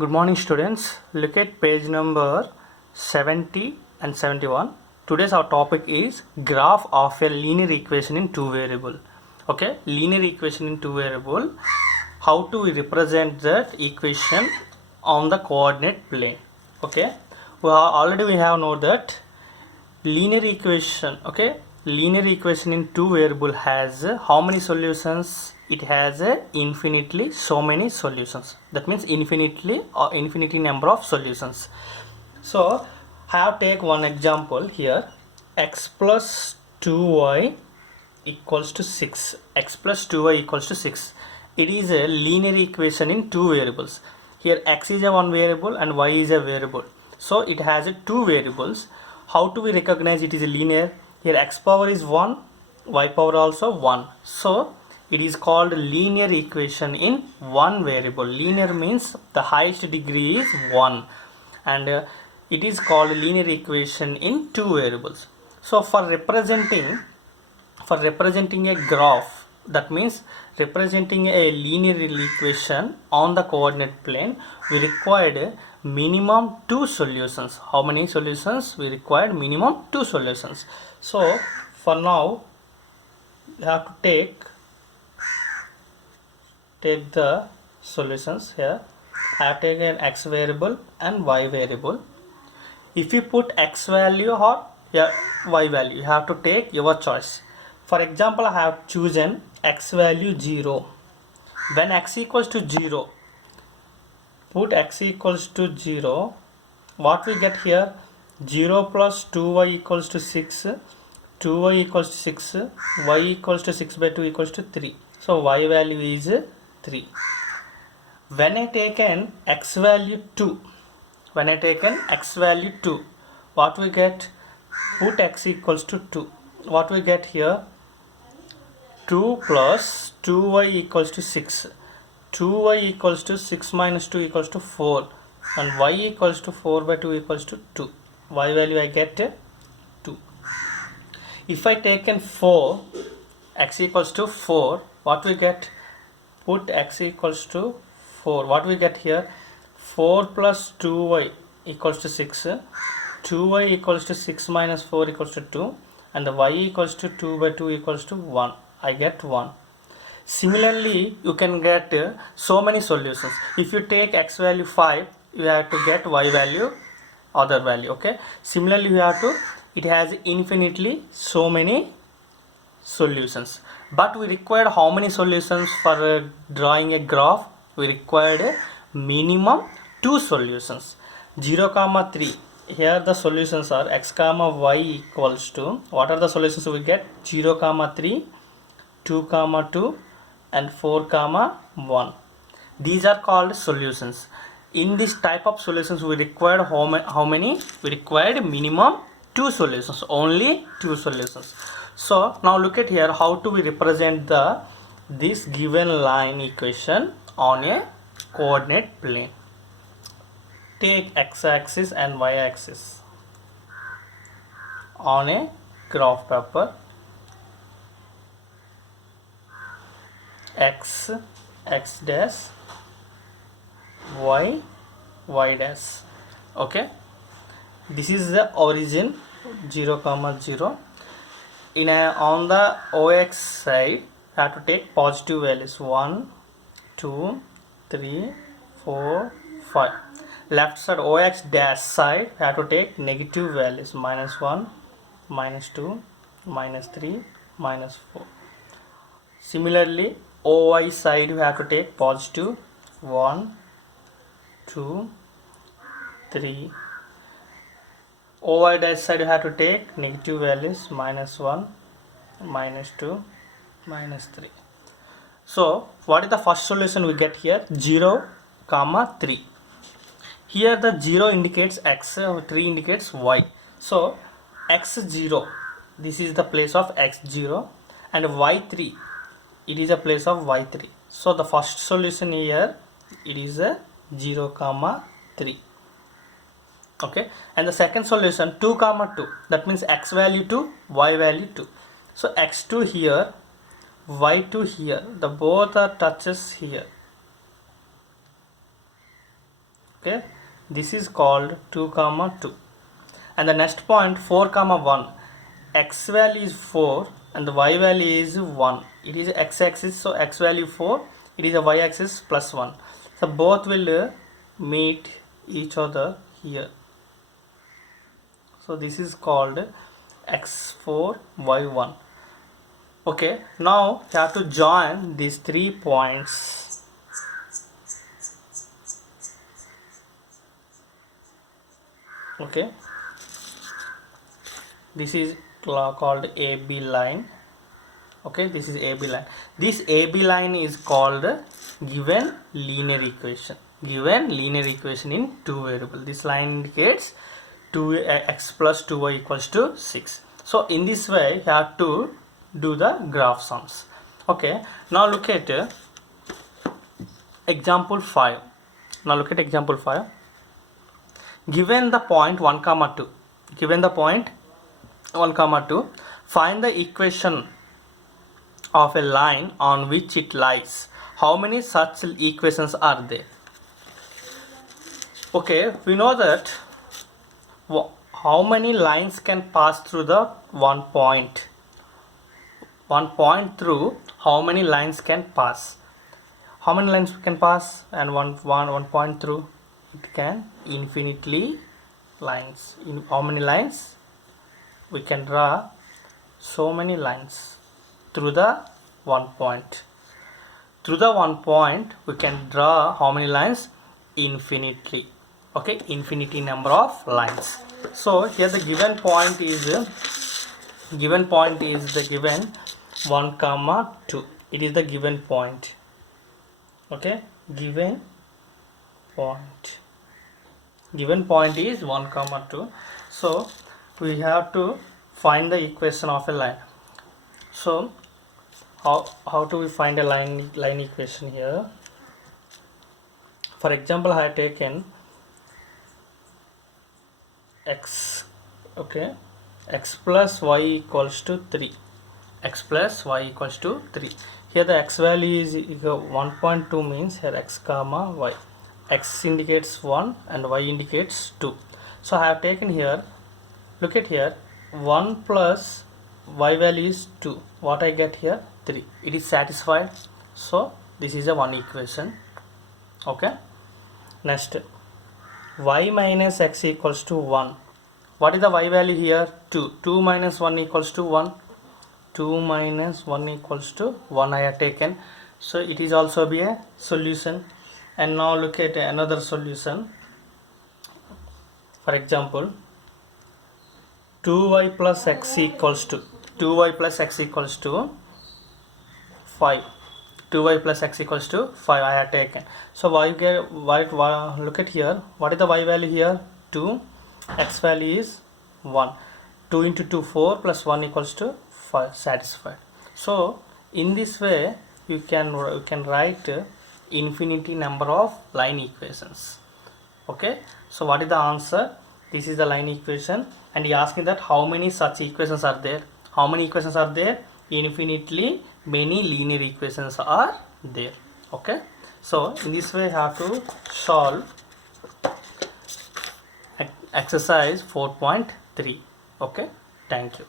Good morning, students. Look at page number 70 and 71. Today's our topic is graph of a linear equation in two variable. Okay, linear equation in two variable. How to represent that equation on the coordinate plane? Okay, already we have know that linear equation. Okay, linear equation in two variable has how many solutions? It has infinitely so many solutions. That means infinitely or infinity number of solutions. So I have take one example here. X plus 2y equals to 6. X plus 2y equals to 6. It is a linear equation in two variables. Here x is a one variable and y is a variable. So it has two variables. How do we recognize it is a linear? Here x power is 1, y power also 1. So it is called linear equation in one variable. Linear means the highest degree is 1, and it is called linear equation in two variables. So for representing a graph, that means representing a linear equation on the coordinate plane, we required minimum two solutions. How many solutions? We required minimum two solutions. So for now you have to take the solutions. Here I have taken x variable and y variable. If you put x value or y value, you have to take your choice. For example, I have chosen x value 0. When x equals to 0, put x equals to 0. What we get here? 0 plus 2y equals to 6. 2y equals to 6. Y equals to 6 by 2 equals to 3. So y value is 3. When I taken x value 2, what we get? Put x equals to 2. What we get here? 2 plus 2y equals to 6. 2y equals to 6 minus 2 equals to 4, and y equals to 4 by 2 equals to 2. Y value I get 2. If I taken 4, x equals to 4, what we get? Put x equals to 4. What we get here? 4 plus 2y equals to 6. 2y equals to 6 minus 4 equals to 2, and the y equals to 2 by 2 equals to 1. I get 1. Similarly, you can get so many solutions. If you take x value 5, you have to get y value other value. Okay, similarly you have to, it has infinitely so many solutions. But we required how many solutions for drawing a graph? We required minimum two solutions. 0 comma 3. Here the solutions are x comma y equals to, what are the solutions we get? 0 comma 3, 2 comma 2, and 4 comma 1. These are called solutions. In this type of solutions we required how many? We required minimum two solutions, only two solutions. So now look at here, how do we represent this given line equation on a coordinate plane? Take x-axis and y-axis on a graph paper. X dash, y dash. Okay, this is the origin 0 comma 0. On the ox side, I have to take positive values 1, 2, 3, 4, 5. Left side ox dash side, I have to take negative values -1, -2, -3, -4. Similarly, OY side you have to take positive 1, 2, 3. OY dash side you have to take negative values -1, -2, -3. So what is the first solution we get here? 0 comma 3. Here the 0 indicates x, 3 indicates y. So x0, this is the place of x0, and y3, it is a place of y3. So the first solution here, it is a 0 comma 3. Okay, and the second solution 2 comma 2, that means x value 2, y value 2. So x2 here, y2 here, the both are touches here. Okay, this is called 2 comma 2. And the next point 4 comma 1, x value is 4 and the y value is 1. It is x axis, so x value 4, it is a y axis plus 1. So both will meet each other here. So this is called x4 y1. Okay, now you have to join these 3 points. Okay, this is called AB line. Okay, this is AB line. This AB line is called given linear equation. Given linear equation in 2 variables. This line indicates 2x plus 2y equals to 6. So in this way you have to do the graph sums. Okay, now look at example 5. Now look at example 5. Given the point 1 comma 2, given the point 1 comma 2, find the equation of a line on which it lies. How many such equations are there? Okay, we know that how many lines can pass through the one point. One point through, how many lines can pass? How many lines can pass? And one point through, it can infinitely lines. In how many lines? We can draw so many lines through the one point. Through the one point we can draw how many lines? Infinitely. Okay, infinity number of lines. So here the given point is the given 1 comma 2. It is the given point. Okay, given point is 1 comma 2. So we have to find the equation of a line. So how do we find a line equation here? For example, I have taken x. Okay, x plus y equals to 3. X plus y equals to 3. Here the x value is 1.2, means here x comma y. X indicates 1 and y indicates 2. So I have taken here, look at here, 1 plus y value is 2. What I get here? 3. It is satisfied. So this is a one equation. Okay, next, y minus x equals to 1. What is the y value here? 2. 2 minus 1 equals to 1. 2 minus 1 equals to 1 I have taken. So it is also be a solution. And now look at another solution. For example, 2y plus x equals to 5. 2y plus x equals to 5 I have taken. So look at here. What is the y value here? 2. X value is 1. 2 into 2 4 plus 1 equals to 5. Satisfied. So in this way you can write infinity number of line equations. Okay, so what is the answer? This is the line equation, and he asking that how many such equations are there. How many equations are there? Infinitely many linear equations are there. Okay, so in this way you have to solve exercise 4.3. Okay, thank you.